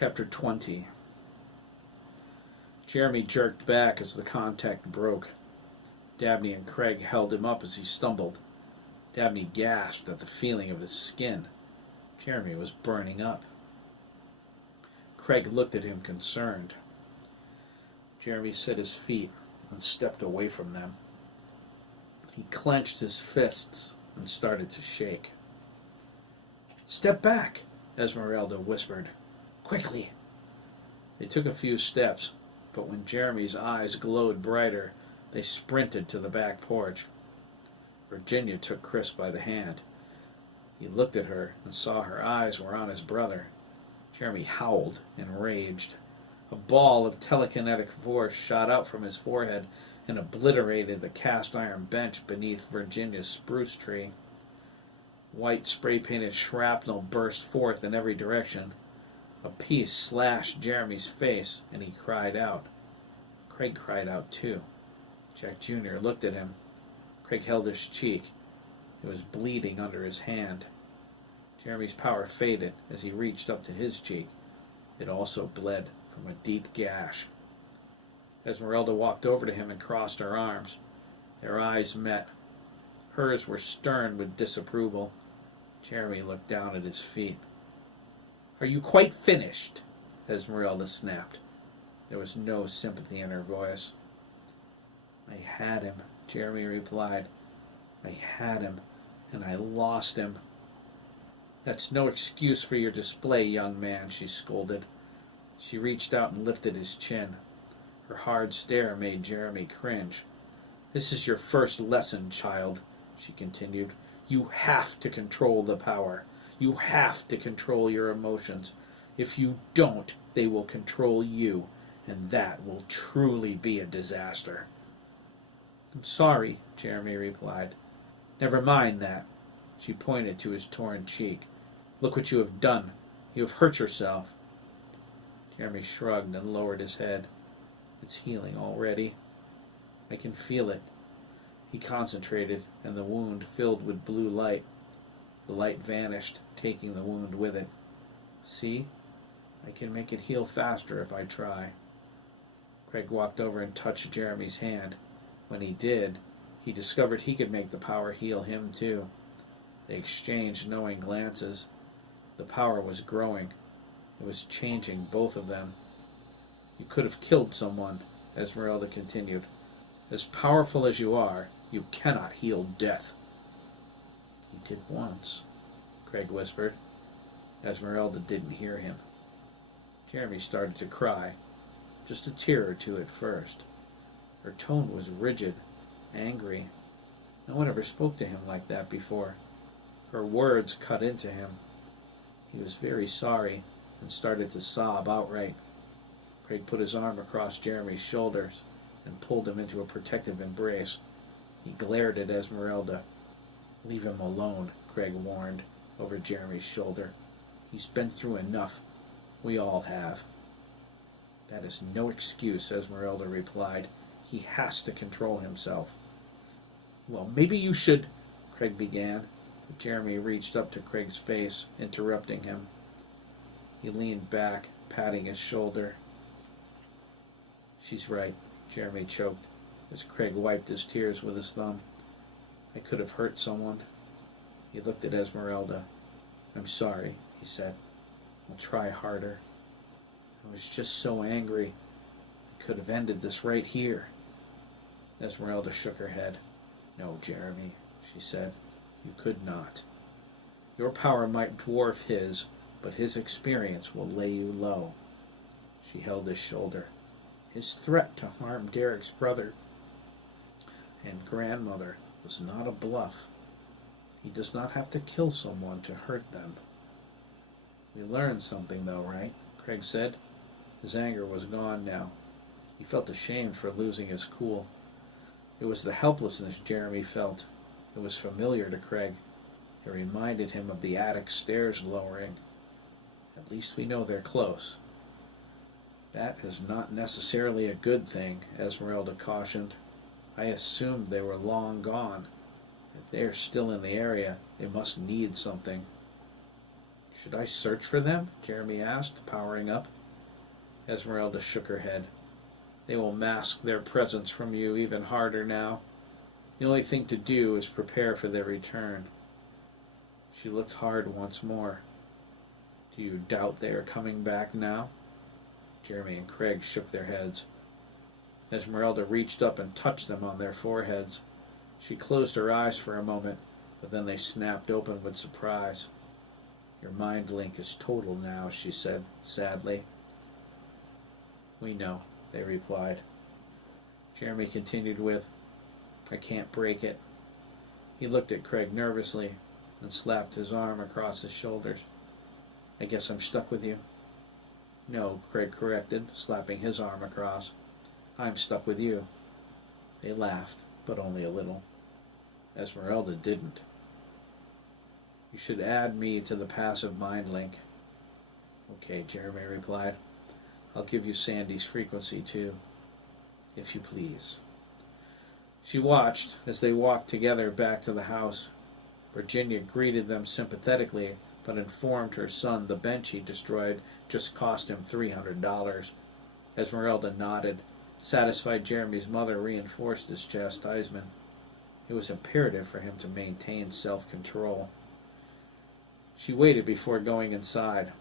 Chapter 20. Jeremy jerked back as the contact broke. Dabney and Craig held him up as he stumbled. Dabney gasped at the feeling of his skin. Jeremy was burning up. Craig looked at him concerned. Jeremy set his feet and stepped away from them. He clenched his fists and started to shake. "Step back," Esmeralda whispered. "Quickly." They took a few steps, but when Jeremy's eyes glowed brighter, they sprinted to the back porch. Virginia took Chris by the hand. He looked at her and saw her eyes were on his brother. Jeremy howled and raged. A ball of telekinetic force shot out from his forehead and obliterated the cast-iron bench beneath Virginia's spruce tree. White spray-painted shrapnel burst forth in every direction. A piece slashed Jeremy's face, and he cried out. Craig cried out too. Jack Jr. looked at him. Craig held his cheek. It was bleeding under his hand. Jeremy's power faded as he reached up to his cheek. It also bled from a deep gash. Esmeralda walked over to him and crossed her arms. Their eyes met. Hers were stern with disapproval. Jeremy looked down at his feet. "Are you quite finished?" Esmeralda snapped. There was no sympathy in her voice. "I had him," Jeremy replied. "I had him, and I lost him." "That's no excuse for your display, young man," she scolded. She reached out and lifted his chin. Her hard stare made Jeremy cringe. "This is your first lesson, child," she continued. "You have to control the power. You have to control your emotions. If you don't, they will control you, and that will truly be a disaster." "I'm sorry," Jeremy replied. "Never mind that." She pointed to his torn cheek. "Look what you have done. You have hurt yourself." Jeremy shrugged and lowered his head. "It's healing already. I can feel it." He concentrated, and the wound filled with blue light. The light vanished, taking the wound with it. "See? I can make it heal faster if I try." Craig walked over and touched Jeremy's hand. When he did, he discovered he could make the power heal him too. They exchanged knowing glances. The power was growing. It was changing both of them. "You could have killed someone," Esmeralda continued. "As powerful as you are, you cannot heal death." "He did once," Craig whispered. Esmeralda didn't hear him. Jeremy started to cry, just a tear or two at first. Her tone was rigid, angry. No one ever spoke to him like that before. Her words cut into him. He was very sorry and started to sob outright. Craig put his arm across Jeremy's shoulders and pulled him into a protective embrace. He glared at Esmeralda. "Leave him alone," Craig warned over Jeremy's shoulder. "He's been through enough. We all have." "That is no excuse," Esmeralda replied. "He has to control himself." "Well, maybe you should," Craig began, but Jeremy reached up to Craig's face, interrupting him. He leaned back, patting his shoulder. "She's right," Jeremy choked, as Craig wiped his tears with his thumb. "I could have hurt someone." He looked at Esmeralda. "I'm sorry," he said. "I'll try harder. I was just so angry. I could have ended this right here." Esmeralda shook her head. "No, Jeremy," she said. "You could not. Your power might dwarf his, but his experience will lay you low." She held his shoulder. "His threat to harm Derek's brother and grandmother was not a bluff. He does not have to kill someone to hurt them." "We learned something, though, right?" Craig said. His anger was gone now. He felt ashamed for losing his cool. It was the helplessness Jeremy felt. It was familiar to Craig. It reminded him of the attic stairs lowering. "At least we know they're close." "That is not necessarily a good thing," Esmeralda cautioned. "I assumed they were long gone. If they are still in the area, they must need something." Should I search for them? Jeremy asked, powering up. Esmeralda shook her head. They will mask their presence from you even harder now. The only thing to do is prepare for their return. She looked hard once more. Do you doubt they are coming back now? Jeremy and Craig shook their heads. Esmeralda reached up and touched them on their foreheads. She closed her eyes for a moment, but then they snapped open with surprise. Your mind link is total now, she said sadly. We know, they replied. Jeremy continued with, I can't break it. He looked at Craig nervously and slapped his arm across his shoulders. I guess I'm stuck with you. No, Craig corrected, slapping his arm across. I'm stuck with you. They laughed, but only a little. Esmeralda didn't. You should add me to the passive mind link. Okay, Jeremy replied. I'll give you Sandy's frequency, too, if you please. She watched as they walked together back to the house. Virginia greeted them sympathetically, but informed her son the bench he destroyed just cost him $300. Esmeralda nodded, satisfied Jeremy's mother reinforced his chastisement. It was imperative for him to maintain self-control. She waited before going inside.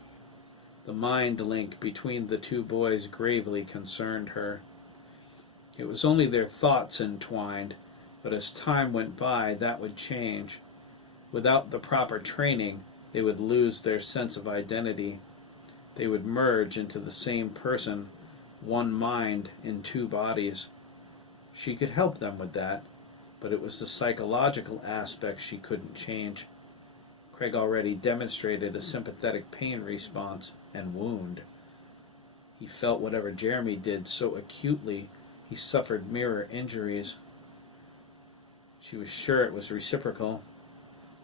The mind link between the two boys gravely concerned her. It was only their thoughts entwined, but as time went by, that would change. Without the proper training, they would lose their sense of identity. They would merge into the same person, one mind in two bodies. She could help them with that, but it was the psychological aspect she couldn't change. Craig already demonstrated a sympathetic pain response and wound. He felt whatever Jeremy did so acutely, he suffered mirror injuries. She was sure it was reciprocal.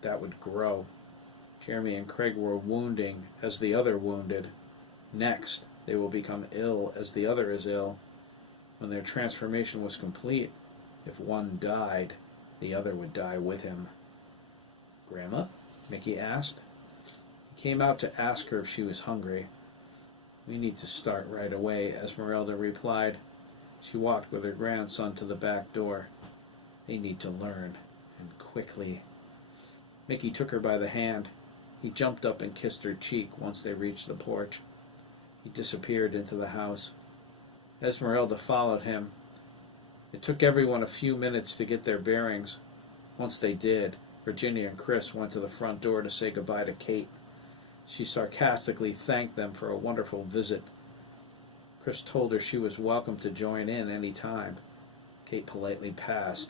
That would grow. Jeremy and Craig were wounding as the other wounded. Next, they will become ill as the other is ill. When their transformation was complete, if one died, the other would die with him. Grandma? Mickey asked. He came out to ask her if she was hungry. We need to start right away, Esmeralda replied. She walked with her grandson to the back door. They need to learn, and quickly. Mickey took her by the hand. He jumped up and kissed her cheek once they reached the porch. He disappeared into the house. Esmeralda followed him. It took everyone a few minutes to get their bearings. Once they did, Virginia and Chris went to the front door to say goodbye to Kate. She sarcastically thanked them for a wonderful visit. Chris told her she was welcome to join in any time. Kate politely passed.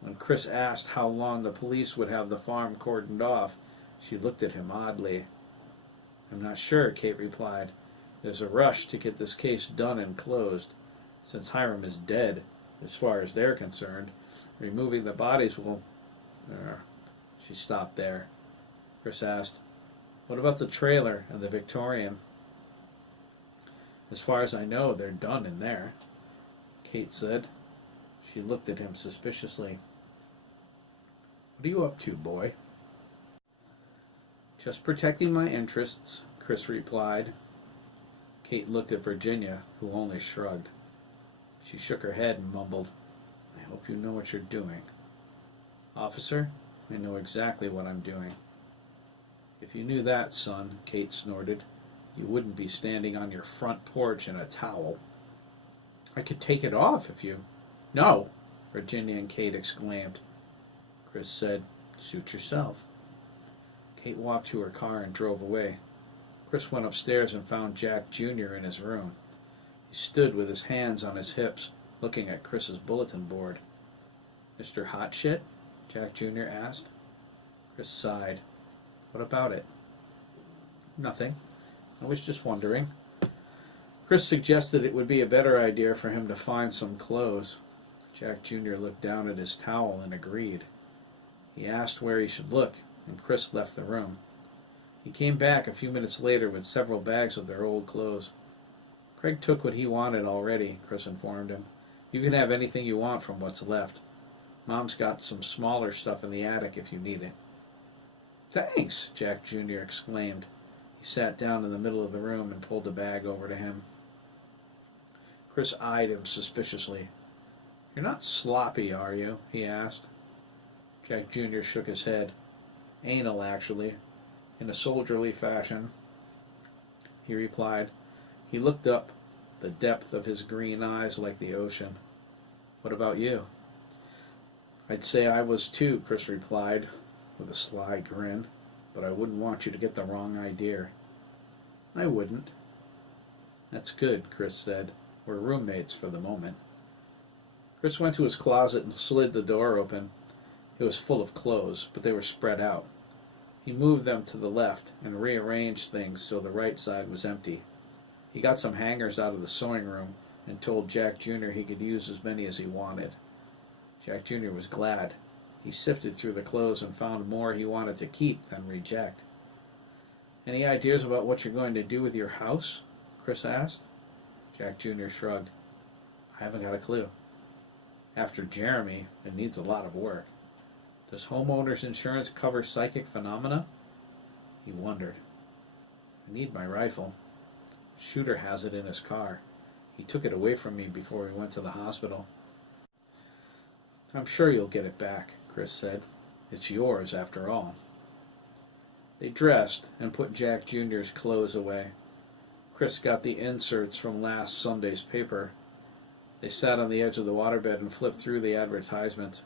When Chris asked how long the police would have the farm cordoned off, she looked at him oddly. I'm not sure, Kate replied. There's a rush to get this case done and closed. Since Hiram is dead, as far as they're concerned, removing the bodies will... She stopped there. Chris asked, what about the trailer and the Victorian? As far as I know, they're done in there, Kate said. She looked at him suspiciously. What are you up to, boy? Just protecting my interests, Chris replied. Kate looked at Virginia, who only shrugged. She shook her head and mumbled, I hope you know what you're doing. Officer, I know exactly what I'm doing. If you knew that, son, Kate snorted, you wouldn't be standing on your front porch in a towel. I could take it off if you... No, Virginia and Kate exclaimed. Chris said, suit yourself. Kate walked to her car and drove away. Chris went upstairs and found Jack Jr. in his room. He stood with his hands on his hips, looking at Chris's bulletin board. Mr. Hotshit? Jack Jr. asked. Chris sighed. What about it? Nothing. I was just wondering. Chris suggested it would be a better idea for him to find some clothes. Jack Jr. looked down at his towel and agreed. He asked where he should look, and Chris left the room. He came back a few minutes later with several bags of their old clothes. Craig took what he wanted already, Chris informed him. You can have anything you want from what's left. Mom's got some smaller stuff in the attic if you need it. "Thanks," Jack Jr. exclaimed. He sat down in the middle of the room and pulled the bag over to him. Chris eyed him suspiciously. "You're not sloppy, are you?" he asked. Jack Jr. shook his head. "Anal, actually, in a soldierly fashion," he replied. He looked up, the depth of his green eyes like the ocean. "What about you?" "I'd say I was too," Chris replied, with a sly grin, "but I wouldn't want you to get the wrong idea." "I wouldn't." "That's good," Chris said. "We're roommates for the moment." Chris went to his closet and slid the door open. It was full of clothes, but they were spread out. He moved them to the left and rearranged things so the right side was empty. He got some hangers out of the sewing room and told Jack Jr. he could use as many as he wanted. Jack Jr. was glad. He sifted through the clothes and found more he wanted to keep than reject. "Any ideas about what you're going to do with your house?" Chris asked. Jack Jr. shrugged. "I haven't got a clue. After Jeremy, it needs a lot of work. Does homeowners insurance cover psychic phenomena?" He wondered. "I need my rifle. Shooter has it in his car. He took it away from me before we went to the hospital." "I'm sure you'll get it back," Chris said. "It's yours, after all." They dressed and put Jack Jr.'s clothes away. Chris got the inserts from last Sunday's paper. They sat on the edge of the waterbed and flipped through the advertisements.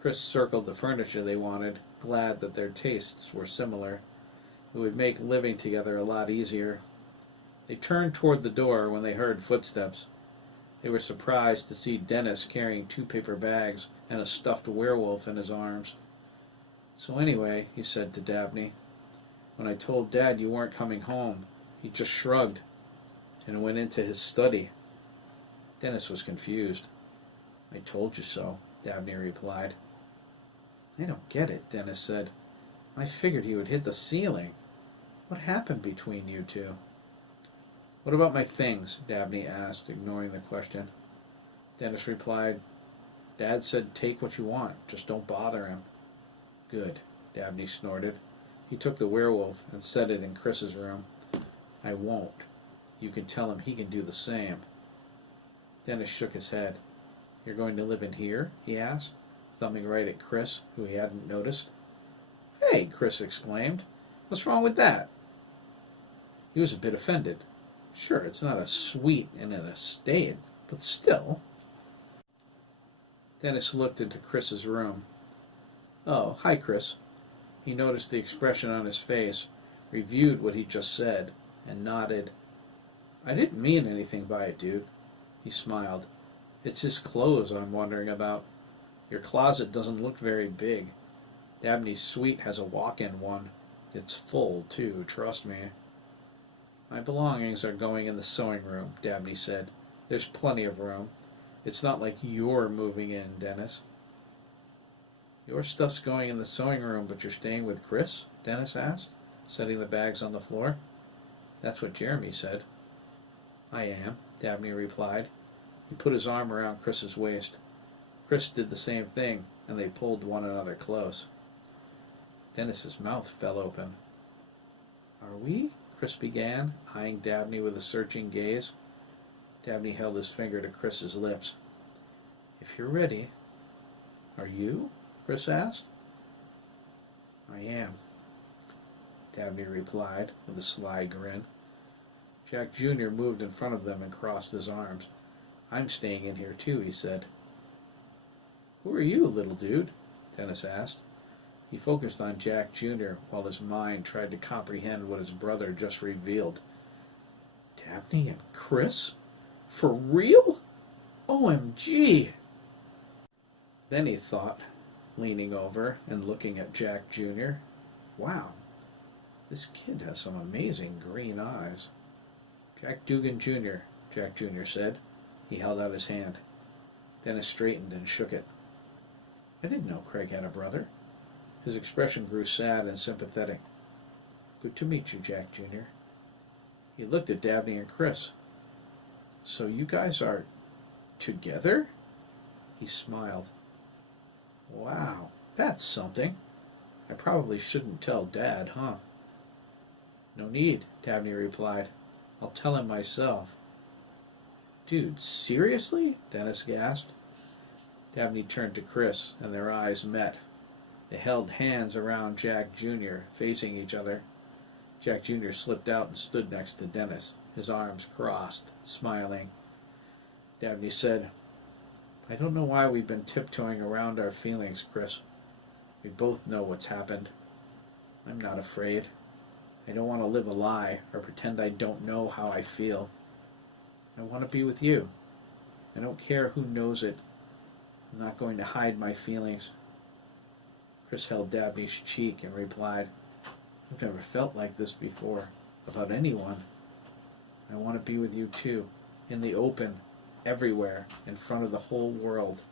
Chris circled the furniture they wanted, glad that their tastes were similar. It would make living together a lot easier. They turned toward the door when they heard footsteps. They were surprised to see Dennis carrying 2 paper bags and a stuffed werewolf in his arms. "So anyway," he said to Dabney, "when I told Dad you weren't coming home, he just shrugged and went into his study." Dennis was confused. "I told you so," Dabney replied. "I don't get it," Dennis said. "I figured he would hit the ceiling. What happened between you two?" "What about my things?" Dabney asked, ignoring the question. Dennis replied, "Dad said take what you want, just don't bother him." "Good," Dabney snorted. He took the werewolf and set it in Chris's room. "I won't. You can tell him he can do the same." Dennis shook his head. "You're going to live in here?" he asked, thumbing right at Chris, who he hadn't noticed. "Hey!" Chris exclaimed. "What's wrong with that?" He was a bit offended. Sure, it's not a suite in an estate, but still. Dennis looked into Chris's room. "Oh, hi, Chris." He noticed the expression on his face, reviewed what he'd just said, and nodded. "I didn't mean anything by it, dude." He smiled. "It's his clothes I'm wondering about. Your closet doesn't look very big. Dabney's suite has a walk-in one. It's full, too, trust me." "My belongings are going in the sewing room," Dabney said. "There's plenty of room. It's not like you're moving in, Dennis." "Your stuff's going in the sewing room, but you're staying with Chris?" Dennis asked, setting the bags on the floor. "That's what Jeremy said." "I am," Dabney replied. He put his arm around Chris's waist. Chris did the same thing, and they pulled one another close. Dennis's mouth fell open. "Are we?" Chris began, eyeing Dabney with a searching gaze. Dabney held his finger to Chris's lips. "If you're ready." "Are you?" Chris asked. "I am," Dabney replied with a sly grin. Jack Jr. moved in front of them and crossed his arms. "I'm staying in here too," he said. "Who are you, little dude?" Dennis asked. He focused on Jack Jr. while his mind tried to comprehend what his brother just revealed. "Dabney and Chris? For real? OMG!" Then he thought, leaning over and looking at Jack Jr., "Wow, this kid has some amazing green eyes." "Jack Dugan Jr.," Jack Jr. said. He held out his hand. Dennis straightened and shook it. "I didn't know Craig had a brother." His expression grew sad and sympathetic. "Good to meet you, Jack Jr." He looked at Dabney and Chris. "So you guys are together?" He smiled. "Wow, that's something." I probably shouldn't tell Dad, huh? No need, Dabney replied. I'll tell him myself. Dude, seriously? Dennis gasped. Dabney turned to Chris, and their eyes met. They held hands around Jack Jr., facing each other. Jack Jr. slipped out and stood next to Dennis, his arms crossed, smiling. Dabney said, I don't know why we've been tiptoeing around our feelings, Chris. We both know what's happened. I'm not afraid. I don't want to live a lie or pretend I don't know how I feel. I want to be with you. I don't care who knows it. I'm not going to hide my feelings. Chris held Dabney's cheek and replied, I've never felt like this before, about anyone. I want to be with you too, in the open, everywhere, in front of the whole world.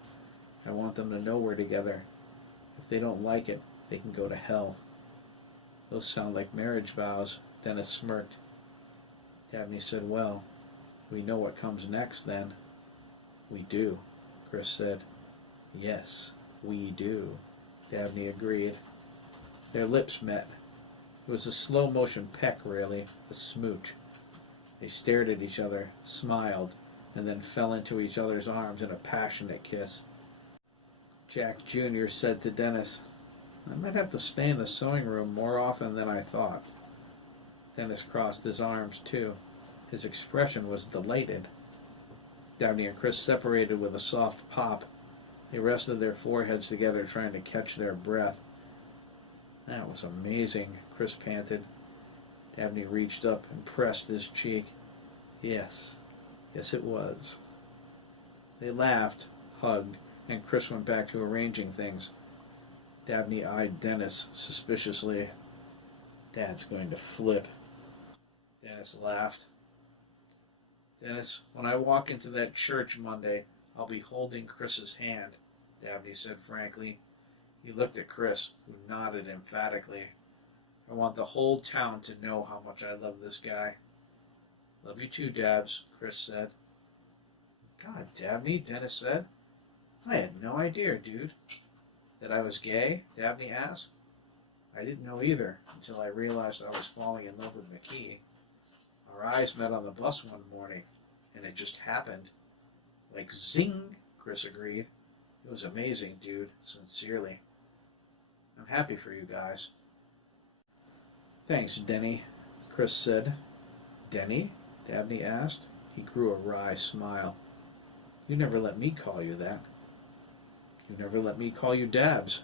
I want them to know we're together. If they don't like it, they can go to hell. Those sound like marriage vows, Dennis smirked. Dabney said, well, we know what comes next then. We do, Chris said. Yes, we do, Dabney agreed. Their lips met. It was a slow-motion peck, really, a smooch. They stared at each other, smiled, and then fell into each other's arms in a passionate kiss. Jack Jr. said to Dennis, I might have to stay in the sewing room more often than I thought. Dennis crossed his arms, too. His expression was delighted. Dabney and Chris separated with a soft pop. They rested their foreheads together, trying to catch their breath. That was amazing, Chris panted. Dabney reached up and pressed his cheek. Yes, it was. They laughed, hugged, and Chris went back to arranging things. Dabney eyed Dennis suspiciously. Dad's going to flip. Dennis laughed. Dennis, when I walk into that church Monday, I'll be holding Chris's hand, Dabney said frankly. He looked at Chris, who nodded emphatically. I want the whole town to know how much I love this guy. Love you too, Dabs, Chris said. God, Dabney, Dennis said. I had no idea, dude. That I was gay? Dabney asked. I didn't know either until I realized I was falling in love with McKee. Our eyes met on the bus one morning, and it just happened. Like zing, Chris agreed. It was amazing, dude, sincerely. I'm happy for you guys. Thanks, Denny, Chris said. Denny? Dabney asked. He grew a wry smile. You never let me call you that. You never let me call you Dabs.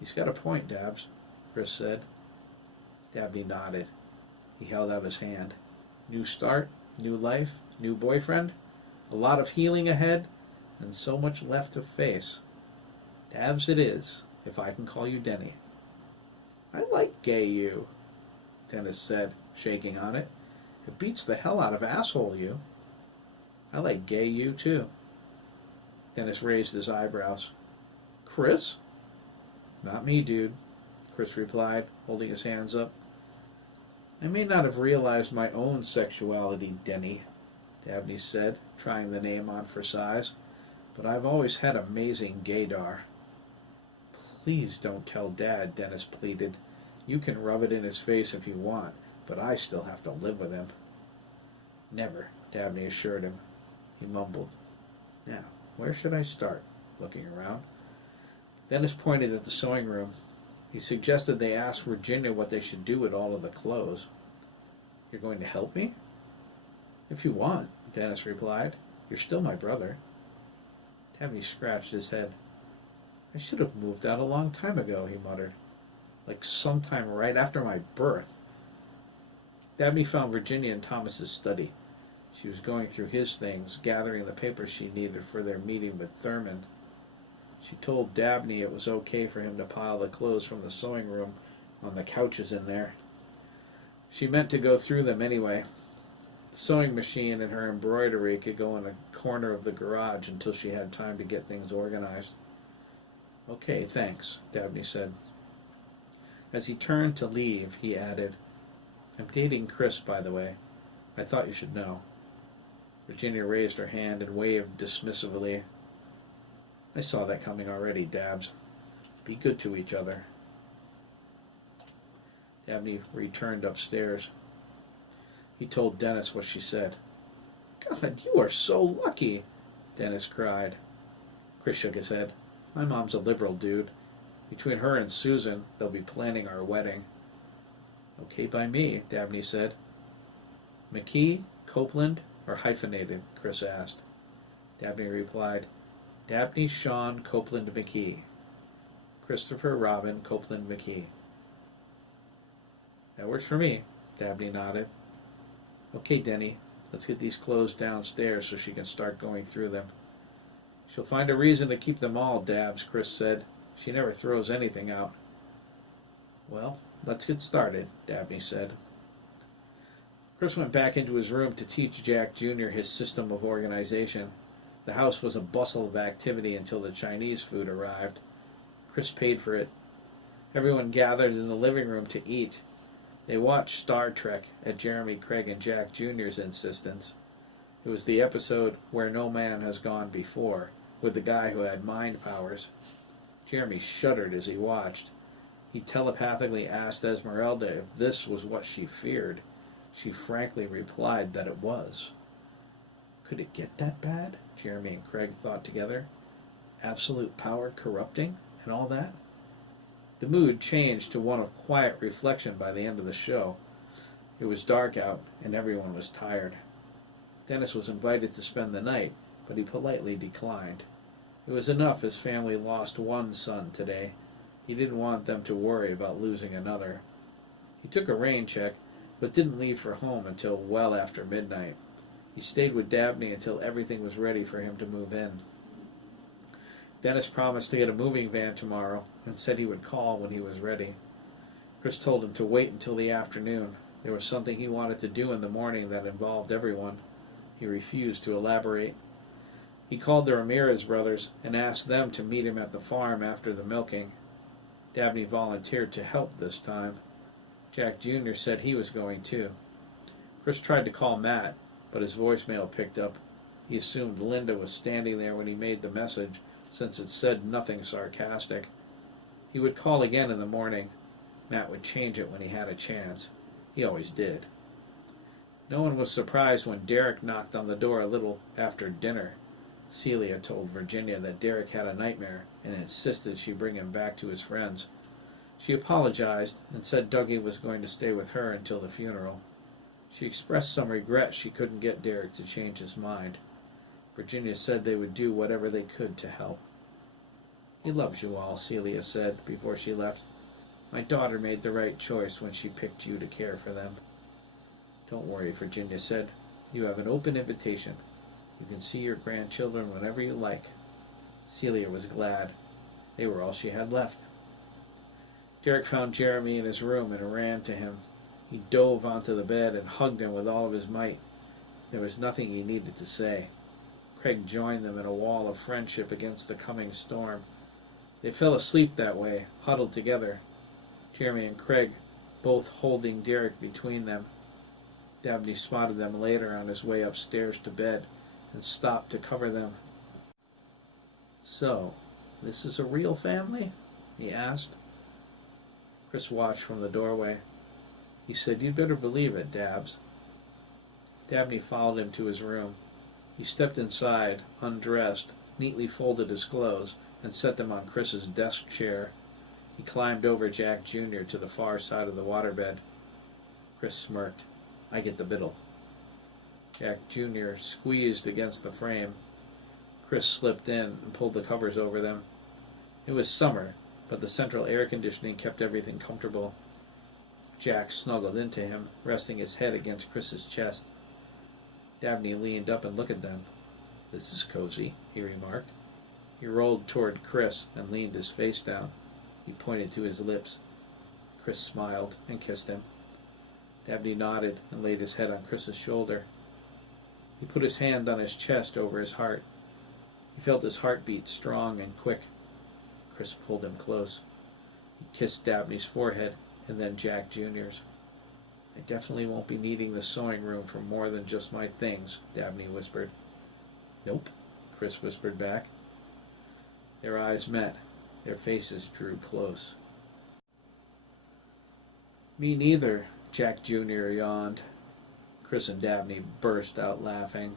He's got a point, Dabs, Chris said. Dabney nodded. He held out his hand. New start, new life, new boyfriend, a lot of healing ahead, and so much left to face. Dabs it is, if I can call you Denny. I like gay you, Dennis said, shaking on it. It beats the hell out of asshole you. I like gay you, too. Dennis raised his eyebrows. Chris? Not me, dude, Chris replied, holding his hands up. I may not have realized my own sexuality, Denny, Dabney said, trying the name on for size, but I've always had amazing gaydar. Please don't tell Dad, Dennis pleaded. You can rub it in his face if you want, but I still have to live with him. Never, Dabney assured him. He mumbled. Now, where should I start? Looking around. Dennis pointed at the sewing room. He suggested they ask Virginia what they should do with all of the clothes. You're going to help me? If you want, Dennis replied. You're still my brother. Dabney scratched his head. I should have moved out a long time ago, he muttered. Like sometime right after my birth. Dabney found Virginia in Thomas's study. She was going through his things, gathering the papers she needed for their meeting with Thurman. She told Dabney it was okay for him to pile the clothes from the sewing room on the couches in there. She meant to go through them anyway. The sewing machine and her embroidery could go in a corner of the garage until she had time to get things organized. Okay, thanks, Dabney said. As he turned to leave, he added, I'm dating Chris, by the way. I thought you should know. Virginia raised her hand and waved dismissively. I saw that coming already, Dabs. Be good to each other. Dabney returned upstairs. He told Dennis what she said. God, you are so lucky, Dennis cried. Chris shook his head. My mom's a liberal, dude. Between her and Susan, they'll be planning our wedding. Okay by me, Dabney said. McKee, Copeland, or hyphenated? Chris asked. Dabney replied, Dabney, Sean, Copeland, McKee. Christopher, Robin, Copeland, McKee. That works for me, Dabney nodded. Okay, Denny, let's get these clothes downstairs so she can start going through them. She'll find a reason to keep them all, Dabs, Chris said. She never throws anything out. Well, let's get started, Dabney said. Chris went back into his room to teach Jack Jr. his system of organization. The house was a bustle of activity until the Chinese food arrived. Chris paid for it. Everyone gathered in the living room to eat. They watched Star Trek at Jeremy, Craig, and Jack Jr.'s insistence. It was the episode Where No Man Has Gone Before, with the guy who had mind powers. Jeremy shuddered as he watched. He telepathically asked Esmeralda if this was what she feared. She frankly replied that it was. Could it get that bad? Jeremy and Craig thought together. Absolute power corrupting and all that? The mood changed to one of quiet reflection by the end of the show. It was dark out, and everyone was tired. Dennis was invited to spend the night, but he politely declined. It was enough his family lost one son today. He didn't want them to worry about losing another. He took a rain check, but didn't leave for home until well after midnight. He stayed with Dabney until everything was ready for him to move in. Dennis promised to get a moving van tomorrow and said he would call when he was ready. Chris told him to wait until the afternoon. There was something he wanted to do in the morning that involved everyone. He refused to elaborate. He called the Ramirez brothers and asked them to meet him at the farm after the milking. Dabney volunteered to help this time. Jack Jr. said he was going too. Chris tried to call Matt, but his voicemail picked up. He assumed Linda was standing there when he made the message, since it said nothing sarcastic. He would call again in the morning. Matt would change it when he had a chance. He always did. No one was surprised when Derek knocked on the door a little after dinner. Celia told Virginia that Derek had a nightmare and insisted she bring him back to his friends. She apologized and said Dougie was going to stay with her until the funeral. She expressed some regret she couldn't get Derek to change his mind. Virginia said they would do whatever they could to help. He loves you all, Celia said before she left. My daughter made the right choice when she picked you to care for them. Don't worry, Virginia said. You have an open invitation. You can see your grandchildren whenever you like. Celia was glad. They were all she had left. Derek found Jeremy in his room and ran to him. He dove onto the bed and hugged him with all of his might. There was nothing he needed to say. Craig joined them in a wall of friendship against the coming storm. They fell asleep that way, huddled together. Jeremy and Craig both holding Derek between them. Dabney spotted them later on his way upstairs to bed and stopped to cover them. So, this is a real family? He asked. Chris watched from the doorway. He said, You'd better believe it, Dabs. Dabney followed him to his room. He stepped inside, undressed, neatly folded his clothes, and set them on Chris's desk chair. He climbed over Jack Jr. to the far side of the waterbed. Chris smirked. I get the biddle. Jack Jr. squeezed against the frame. Chris slipped in and pulled the covers over them. It was summer, but the central air conditioning kept everything comfortable. Jack snuggled into him, resting his head against Chris's chest. Dabney leaned up and looked at them. This is cozy, he remarked. He rolled toward Chris and leaned his face down. He pointed to his lips. Chris smiled and kissed him. Dabney nodded and laid his head on Chris's shoulder. He put his hand on his chest over his heart. He felt his heartbeat strong and quick. Chris pulled him close. He kissed Dabney's forehead and then Jack Jr.'s. I definitely won't be needing the sewing room for more than just my things, Dabney whispered. Nope, Chris whispered back. Their eyes met. Their faces drew close. Me neither, Jack Jr. yawned. Chris and Dabney burst out laughing.